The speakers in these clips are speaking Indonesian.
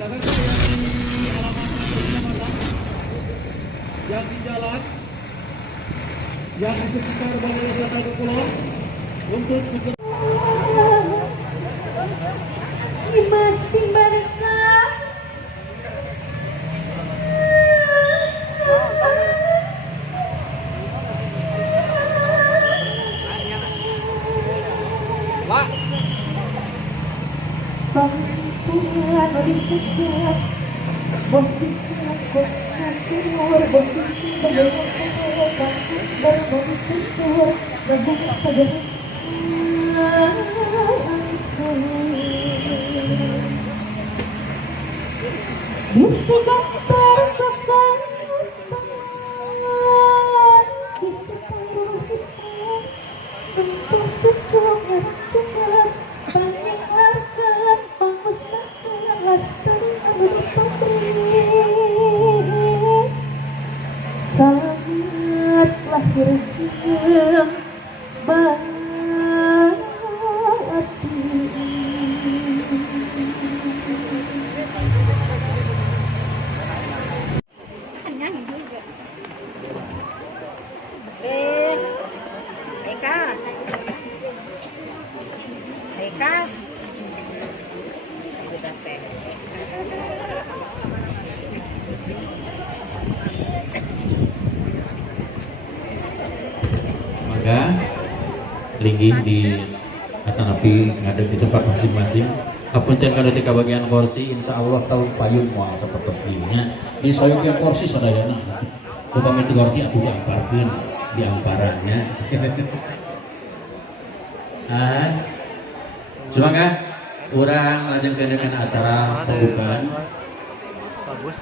Silakan yang di halaman kecamatan, yang di jalan, yang di sekitar Bandara Wisata Pulau untuk masih mereka Tuhan di setiap bukti aku kasih nur bukti bisikan tertekan bisi taruh hitam untuk cucuk cucuk penyeharkan pemusnahan lestari abadi pabrik sangat lahir jem maka linggih di atanapi ngadeg di tempat masing-masing. Apunten kada tika bagian kursi, insya Allah tahun payung moal sapertos dinya di soyoknya kursi sadayana. Upami ti kursi atuh diamparkeun diamparannya. Semangat urang lajengkeun dengan acara pembukaan.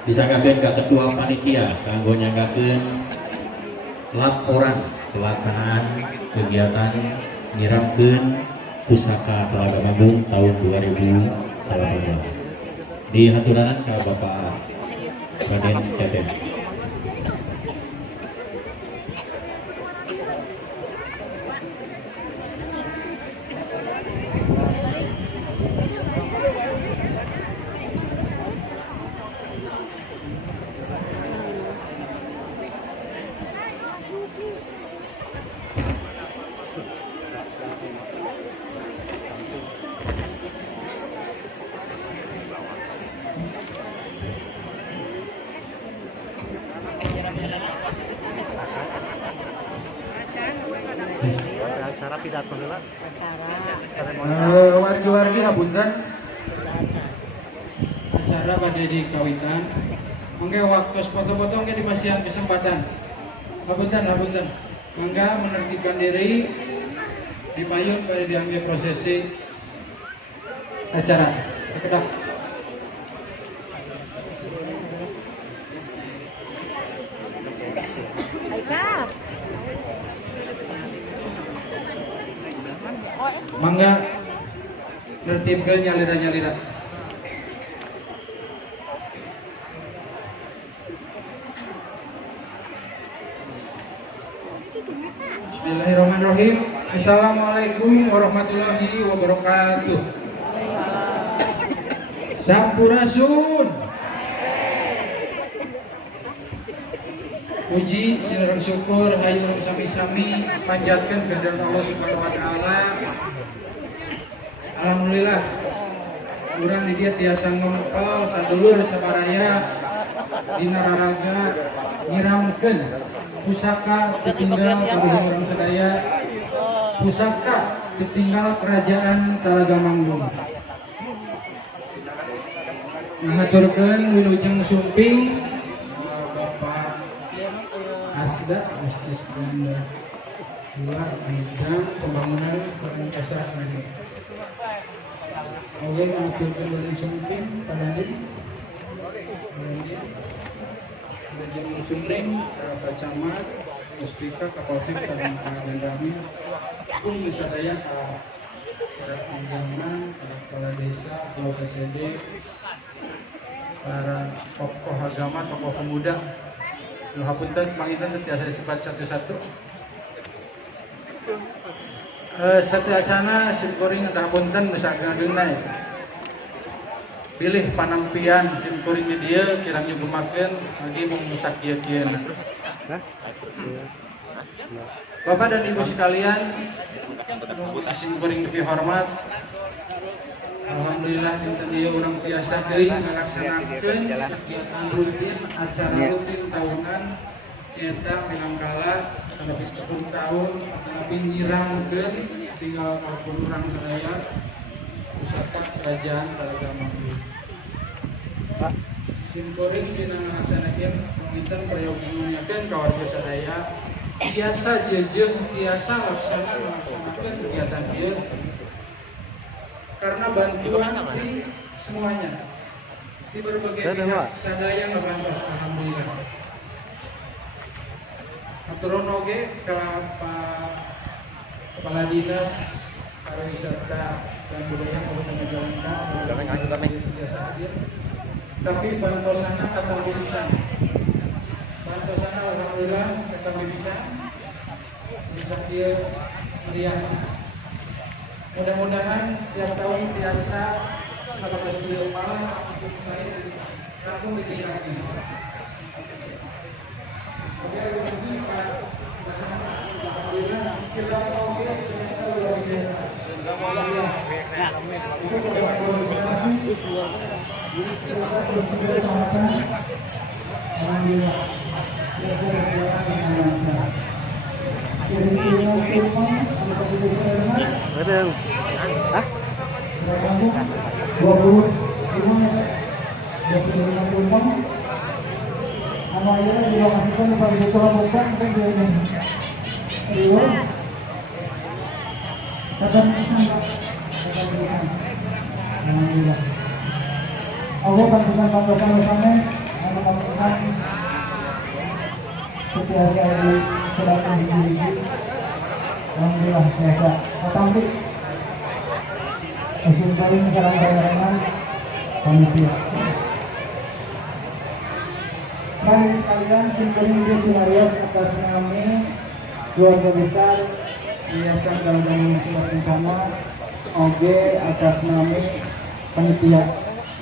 Disanggakeun ka ketua panitia kanggo nyanggakeun laporan pelaksanaan kegiatan nyiramkeun pusaka Telaga Manggung tahun 2018. Dihaturanan ka Bapak Raden Teten. Acara pidato heula. Wargi-wargi hapunten. Acara pada dikawitan. Mangga waktu foto-foto mangga dipasihan kesempatan. Hapunten. Mangga menertibkan diri di payung pada diambil prosesi acara. Sekedap. Mangga nertibkeun nyalira-nyalira. Bismillahirrahmanirrahim. Assalamualaikum warahmatullahi wabarakatuh. Sampurasun. Puji sinurang syukur hayu urang sami-sami panjatkeun kehadirat Allah Subhanahu wa taala. Alhamdulillah urang di dieu tiasa ngompol sadulur sabaraya dina raraga nyiramkeun pusaka ditinggal kaluhur urang sadaya, pusaka ditinggal kerajaan Telaga Manggung. Ngahaturkeun wilujeng sumping Bapak Asda Asisten 2 Bidang Pembangunan Perlintasan Maju. Oke, ngaturkeun wilujeng sumping pada ini. Wilujeng sumping Pak Camat, Puspika, Kapolsek sareng dan Rami. Pun sadaya ka para agama, para kepala desa, kepala BPD, para tokoh agama, tokoh pemuda. Hapunten panginten tiasa disebut satu-satu. Satu asana simkuring ada hapunten nu sageungeunna. pilih panampian simkuring di dia kirang nyugumakeun lagi mau ngusak kieu-kieu. Bapak dan Ibu sekalian, simkuring lebih hormat. Alhamdulillah dinten dia orang biasa deui ngalaksanakeun kegiatan rutin acara rutin tahunan eta minangkala sampai 10 tahun tapi nyirangkeun tinggal kalpun urang sadaya pusaka kerajaan Talaga Manggi. Simkuring dina ngalaksanakeun panginten prayogi ngunyakeun ka warga sadaya biasa jejeung biasa laksanakeun kegiatan ieu karena bantuan di semuanya di berbagai pihak sadaya ngabantos alhamdulillah. Aturon oge ka Pak Kepala Dinas Pariwisata dan Budaya Kabupaten Majalengka biasa hadir. Tapi bantosana katampi pisan. Bantosana alhamdulillah katampi pisan. Bisa kieu meriah. Mudah-mudahan tiap tahun biasa sahabat studio malah untuk saya langsung dikisahkan. Oke, terima kasih Pak. Alhamdulillah kita tahu ternyata luar biasa. Alhamdulillah. Betul. Hah? 25 penumpang. Namanya dilokasikan kepada Ketua Bukan kan dia ini. Ayo. Kata alhamdulillah. Allah bantuan bersama anak-anak setiap hari sedang diri. Alhamdulillah biasa. Katampi Asin paling sekarang bayaran panitia. Baik sekalian, simkuring dia Cinarios atas kami keluarga besar Yayasan Talaga Manggi Bencana OG atas nama panitia,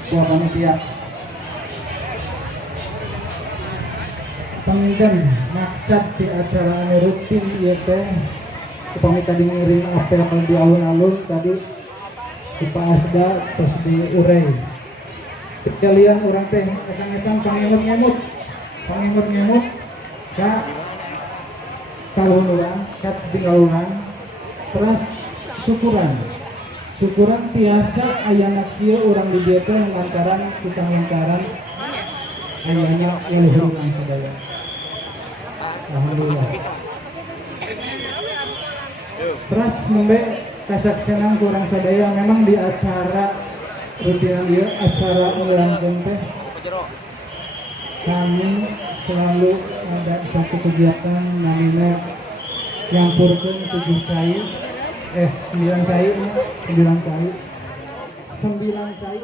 ketua panitia. Penginten maksud di acara ini rutin ieu teh upami tadi ngiring apel di alun-alun tadi di Pak Asda terus di Urey. Kalian orang teh etang-etang pangemut-ngemut ka tahun urang ka tinggal urang terus syukuran tiasa ayana kieu urang di dieu teh lantaran kita lantaran ayana leluhur urang sadaya. Alhamdulillah. Terus nembe kasaksianan kurang sadaya memang di acara rutinan dia acara urang teh kami selalu ada satu kegiatan namanya nyampurkeun 9 cai 9 cai